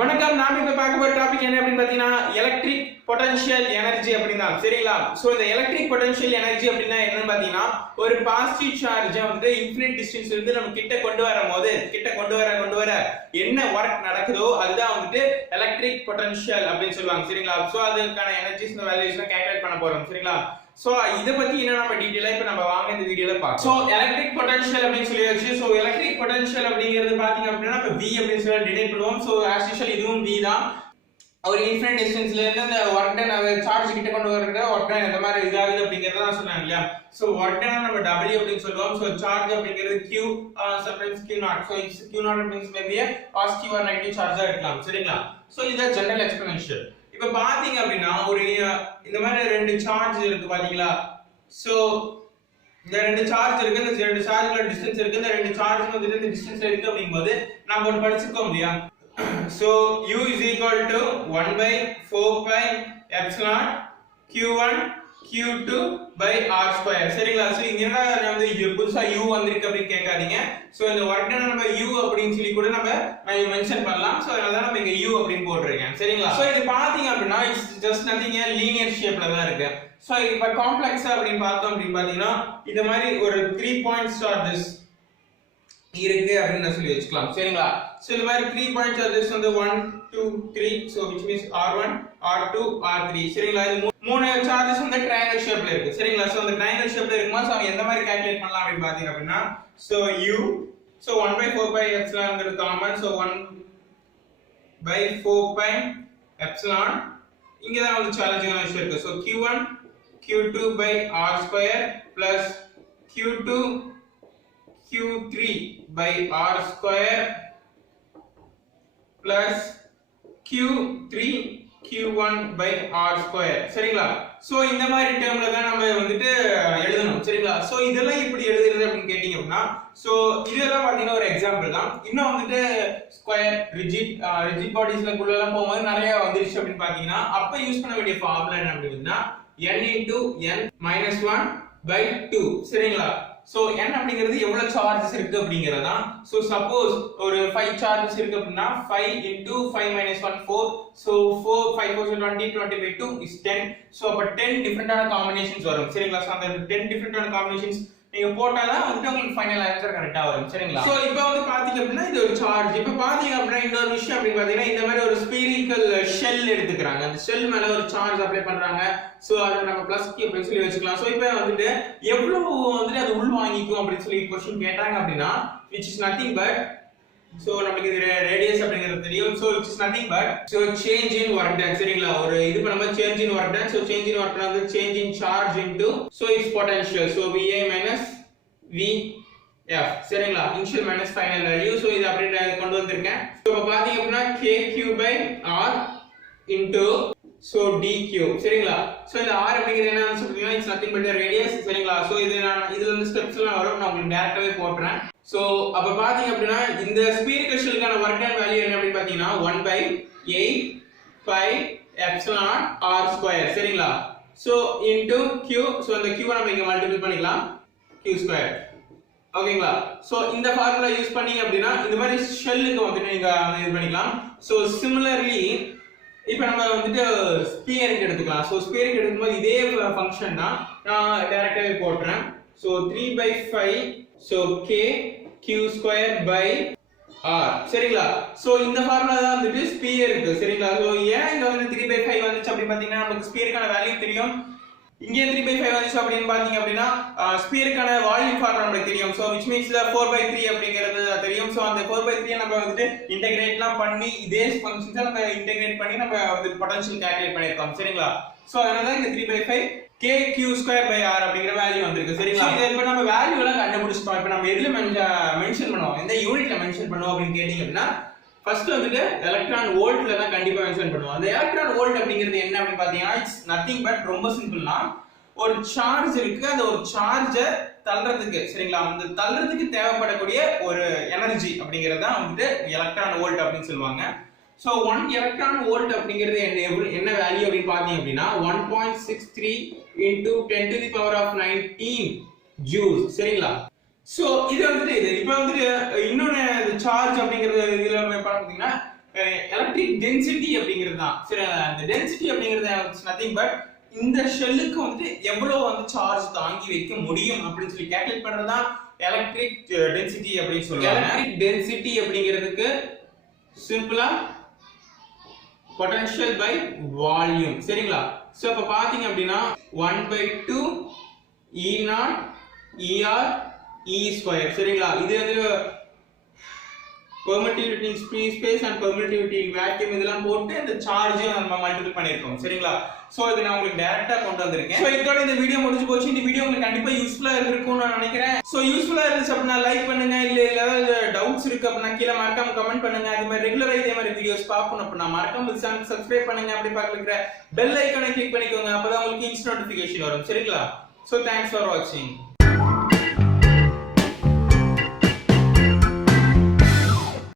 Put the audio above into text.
வணக்கம். நாம இப்ப பார்க்க போற டாபிக் என்ன அப்படின்னு பாத்தீங்கன்னா எலக்ட்ரிக் பொட்டன்ஷியல் எனர்ஜி அப்படின்னா சரிங்களா. சோ இந்த எலக்ட்ரிக் பொட்டன்ஷியல் எனர்ஜி அப்படின்னா என்னன்னு பாத்தீங்கன்னா ஒரு பாசிட்டிவ் சார்ஜ் வந்து இன்ஃபினிட் டிஸ்டன்ஸ்ல இருந்து நம்ம கிட்ட கொண்டு வர என்ன வொர்க் நடக்குதோ அதுதான் வந்துட்டு எலக்ட்ரிக் பொட்டன்ஷியல் அப்படின்னு சொல்லுவாங்க சரிங்களா. சோ அதுக்கான எனர்ஜிஸ் வேல்யூஸ் கால்குலேட் பண்ண போறோம் சரிங்களா. சோ இத பத்தி என்ன நம்ம டீடைலா இப்ப நம்ம வாங்க இந்த வீடியோல பார்க்கலாம். சோ எலக்ட்ரிக் பொட்டன்ஷியல் அப்படினு சொல்லியாச்சு. சோ எலக்ட்ரிக் பொட்டன்ஷியல் அப்படிங்கிறது பாத்தீங்க அப்படினா நம்ம V அப்படினு சொல்லி டினைட் பண்ணுவோம். சோ as usual இதுவும் V தான். ஒரு இன்ஃபினிட் டிஸ்டன்ஸ்ல இருந்து அந்த வொர்க் டன் அந்த சார்ஜ் கிட்ட கொண்டு வரதுக்கு வொர்க் டன் இந்த மாதிரி இதாகுது அப்படிங்கறத நான் சொன்னேன் இல்லையா. சோ வொர்க் டன் நம்ம W அப்படினு சொல்லுவோம். சோ சார்ஜ் அப்படிங்கிறது Q sometimes Q0. So Q0 means maybe a positive or negative charge இருக்கலாம் சரிங்களா. சோ இது ஜெனரல் எக்ஸ்போனென்ஷியல். இப்ப பாத்தீங்க அப்படினா ஒரு இந்த மாதிரி ரெண்டு சார்ஜ் இருக்கு பாத்தீங்களா. சோ இந்த ரெண்டு சார்ஜ் இருக்கு, இந்த ரெண்டு சார்ஜ்ல டிஸ்டன்ஸ் இருக்கு, இந்த ரெண்டு சார்ஜ் வந்து இந்த டிஸ்டன்ஸ்ல இருக்கு அப்படிங்கும்போது நாம ஒரு படிச்சுக்கோம் இல்லையா. So U is equal to 1 by 4 pi epsilon Q1 Q2 by R square சரிங்களா. சோ இங்க என்ன வந்து புதுசா U வந்திருக்கு அப்படி கேட்காதீங்க. சோ இந்த வொர்க் டன் நம்ம U அப்படினு சொல்லி கூட நம்ம மென்ஷன் பண்ணலாம். சோ அதனால தான் நம்ம இங்க U அப்படினு போட்டுருக்கேன் சரிங்களா. சோ இது பாத்தீங்க அப்படினா it's just nothing a linear ஷேப்ல தான் இருக்கு. சோ இப்போ காம்ப்ளெக்ஸ் அப்படினு பார்த்தோம் அப்படி பாத்தீங்கன்னா இந்த மாதிரி ஒரு 3 பாயிண்ட் சார்ஜஸ் இருக்கு அப்படினு சொல்லி வெச்சுக்கலாம் சரிங்களா. சோ இந்த மாதிரி 3 பாயிண்ட் சார்ஜஸ் வந்து 1 2 3 so which means R1 R2 R3 சரிங்களா. இது மூணு சார்ஜஸ் வந்து ட்ரையாங்கிள் ஷேப்ல இருக்கு சரிங்களா. சோ அந்த ட்ரையாங்கிள் ஷேப்ல இருக்கும்போது சோ எந்த மாதிரி கால்குலேட் பண்ணலாம் அப்படி பாத்தீங்க அப்படினா so U so 1 by 4 pi epsilon is common. so 1 by 4 pi epsilon இங்க தான் ஒரு சேலஞ்சிங்கான விஷயம் இருக்கு. so Q1 Q2 by R square plus Q2 Q3 by R square plus Q3 Q1 by R square சரிங்களா. சோ இந்த மாதிரி டேர்ம்ல தான் நம்ம வந்துட்டு எழுதணும் சரிங்களா. சோ இதெல்லாம் எப்படி எழுதுறது அப்படினு கேட்டிங்க அப்படினா சோ இதெல்லாம் பாத்தீங்கன்னா ஒரு எக்ஸாம்பிள் தான். இன்னும் வந்துட்டு ஸ்கொயர் ரிஜிட் பாடிஸ்ல குள்ள எல்லாம் போகும்போது நிறைய வந்துருச்சு அப்படினு பாத்தீங்கன்னா அப்ப யூஸ் பண்ண வேண்டிய ஃபார்முலா என்ன அப்படினா n into n minus 1 by 2 சரிங்களா. சோ n அப்படிங்கிறது எவ்வளவு சார்ஜஸ் இருக்கு அப்படிங்கறதா. சோ சப்போஸ் ஒரு 5 சார்ஜஸ் இருக்கு அப்படினா 5 into 5 minus 1 4. so 4 5 4 20 20 by 2 is 10. so அப்ப 10 டிஃபரண்டான காம்பினேஷன்ஸ் வரும் சரிங்களா. சோ அந்த 10 டிஃபரண்டான காம்பினேஷன்ஸ் நீங்க போட்டாதான் வந்து உங்களுக்கு ஃபைனல் ஆன்சர் கரெக்ட்டா வரும் சரிங்களா. சோ இப்போ வந்து பாத்தீங்க அப்படினா இது ஒரு சார்ஜ். இப்போ பாத்தீங்க அப்படினா இன்னொரு விஷயம் அப்படி பாத்தீங்கன்னா இந்த மாதிரி ஒரு ஸ்பீரிக்கல் ஷெல் எடுத்துக்கறாங்க. அந்த ஷெல் மேல ஒரு சார்ஜ் அப்ளை பண்றாங்க. சோ அத நம்ம பிளஸ் q அப்படி சொல்லி வெச்சுக்கலாம். சோ இப்போ வந்துட்டு எவ்வளவு வந்து அது உள் வாங்கிக்கும் அப்படி சொல்லி क्वेश्चन கேட்டாங்க அப்படினா which is nothing but so நமக்கு இது ரேடியஸ் அப்படிங்கிறது தெரியும். so which is nothing but so change in work done சரிங்களா. ஒரு இது பண்ணாம change in work done. so change in work done வந்து change in charge into so its potential. so VA minus VF சரிங்களா. initial minus final value. so இது அப்படியே கொண்டு வந்திருக்கேன். so இப்ப பாத்தீங்க அப்படினா KQ by R into so dq சரிங்களா. சோ இந்த r அப்படிங்கிறது என்னன்னு சொல்றீங்கன்னா இட்ஸ் நதிங் பட் ரேடியஸ் சரிங்களா. சோ இது நான் இதுல இருந்து ஸ்டெப்ஸ் எல்லாம் வரும், நான் உங்களுக்கு டைரக்டாவே போடுறேன். சோ அப்ப பாத்தீங்க அப்படினா இந்த ஸ்பீரிக்கல் ஷெல்லுக்கான வொர்க் டன் வேல்யூ என்ன அப்படி பாத்தீங்கன்னா 1 by 8 pi epsilon r square சரிங்களா. So into q. சோ அந்த q நம்ம இங்க மல்டிபிள் பண்ணிக்கலாம் q square ஓகேங்களா. சோ இந்த ஃபார்முலா யூஸ் பண்ணீங்க அப்படினா இந்த மாதிரி ஷெல்லுக்கு வந்து நீங்க இது பண்ணிக்கலாம். சோ சிமிலர்லி இப்போ நம்ம வந்துட்டு ஸ்பியருக்கு எடுத்துக்கலாம். சோ ஸ்பியருக்கு எடுக்கும்போது இதே ஃபங்க்ஷன் தான் நான் டைரக்டாவே போடுறேன். So 3 by 5 so k q square by r சரிங்களா. சோ இந்த ஃபார்முலா தான் வந்துட்டு ஸ்பியருக்கு சரிங்களா. சோ ஏன் இங்க வந்து 3 by 5 வந்துச்சு அப்படி பாத்தீங்கன்னா நமக்கு ஸ்பியருக்கான வேல்யூ தெரியும். இங்க 3 by 5 வந்துச்சு அப்படினு பாத்தீங்க அப்படினா ஸ்பியருக்கான வால்யூம் ஃபார்முலா நமக்கு தெரியும். சோ which means 4 by 3 அப்படிங்கிறது தெரியும். சோ அந்த 4 by 3 நம்ம வந்து இன்டகிரேட்லாம் பண்ணி இதே ஃபங்க்ஷன்ஸை நம்ம இன்டகிரேட் பண்ணி நம்ம வந்து பொட்டன்ஷியல் கால்குலேட் பண்ணிருக்கோம் சரிங்களா. சோ அதனால தான் இந்த 3 by 5 k q square by r அப்படிங்கற வேல்யூ வந்திருக்கு சரிங்களா. இத இப்ப நம்ம வேல்யூ எல்லாம் கண்டுபிடிச்சிட்டோம். இப்ப நம்ம எதுல மென்ஷன் பண்ணுவோம், எந்த யூனிட்ல மென்ஷன் பண்ணுவோம் அப்படினு கேட்டிங்க அப்படினா ஃபர்ஸ்ட் வந்துட்டு எலக்ட்ரான் வோல்ட்ல தான் கண்டிப்பா மென்ஷன் பண்ணுவோம். அந்த எலக்ட்ரான் வோல்ட் அப்படிங்கிறது என்ன அப்படி பாத்தீங்கன்னா இட்ஸ் நதிங் பட் ரொம்ப சிம்பிள்னா ஒரு சார்ஜ் இருக்கு, அந்த ஒரு சார்ஜை தள்ளுறதுக்கு சரிங்களா அந்த தள்ளுறதுக்கு தேவைப்படக்கூடிய ஒரு எனர்ஜி அப்படிங்கறது தான் வந்துட்டு எலக்ட்ரான் வோல்ட் அப்படினு சொல்லுவாங்க. சோ 1 எலக்ட்ரான் வோல்ட் அப்படிங்கிறது என்ன வேல்யூ அப்படி பாத்தீங்க அப்படினா 1.63 into 10 to the power of 19 joules சரிங்களா. சோ இது வந்துட்டு இது இப்போ வந்துட்டு இன்னொரு சார்ஜ் அப்படிங்கிறது இதுல பாத்தீங்கன்னா எலக்ட்ரிக் டென்சிட்டி அப்படிங்கிறது தான். சரி, அந்த டென்சிட்டி அப்படிங்கிறது நதிங் பட் இந்த ஷெல்லுக்கு வந்து எவ்வளவு வந்து சார்ஜ் தாங்கி வைக்க முடியும் அப்படின்னு சொல்லி கால்குலேட் பண்றது தான் எலக்ட்ரிக் டென்சிட்டி அப்படின்னு சொல்லுவாங்க. எலக்ட்ரிக் டென்சிட்டி அப்படிங்கிறதுக்கு சிம்பிளா பொட்டன்ஷியல் பை வால்யூம். சரிங்களா? சோ அப்ப பாத்தீங்க அப்படின்னா 1/2 E0 ER E ஸ்கொயர். சரிங்களா? இது வந்து permittivity in free space and permittivity in vacuum இதெல்லாம் போட்டு இந்த சார்ஜை நம்ம மல்டிபிள் பண்ணிருக்கோம். சரிங்களா? சோ இது நான் உங்களுக்கு டைரக்டா கொண்டு வந்திருக்கேன். சோ இதோட இந்த வீடியோ முடிஞ்சு போச்சு. இந்த வீடியோ உங்களுக்கு கண்டிப்பா யூஸ்ஃபுல்லா இருக்கும்னு நான் நினைக்கிறேன். சோ யூஸ்ஃபுல்லா இருந்துச்சு அப்படினா லைக் பண்ணுங்க. இல்ல ஏதாவது டவுட்ஸ் இருக்கு அப்படினா கீழ மறக்காம கமெண்ட் பண்ணுங்க. அதே மாதிரி ரெகுலரா இதே மாதிரி வீடியோஸ் பார்க்கணும் அப்படினா மறக்காம சேனல் சப்ஸ்கிரைப் பண்ணுங்க. அப்படி பக்கத்துல இருக்கிற பெல் ஐகானை கிளிக் பண்ணிக்கோங்க. அப்பதான் உங்களுக்கு இன்ஸ்டன்ட் நோட்டிஃபிகேஷன் வரும். சரிங்களா? So thanks for watching.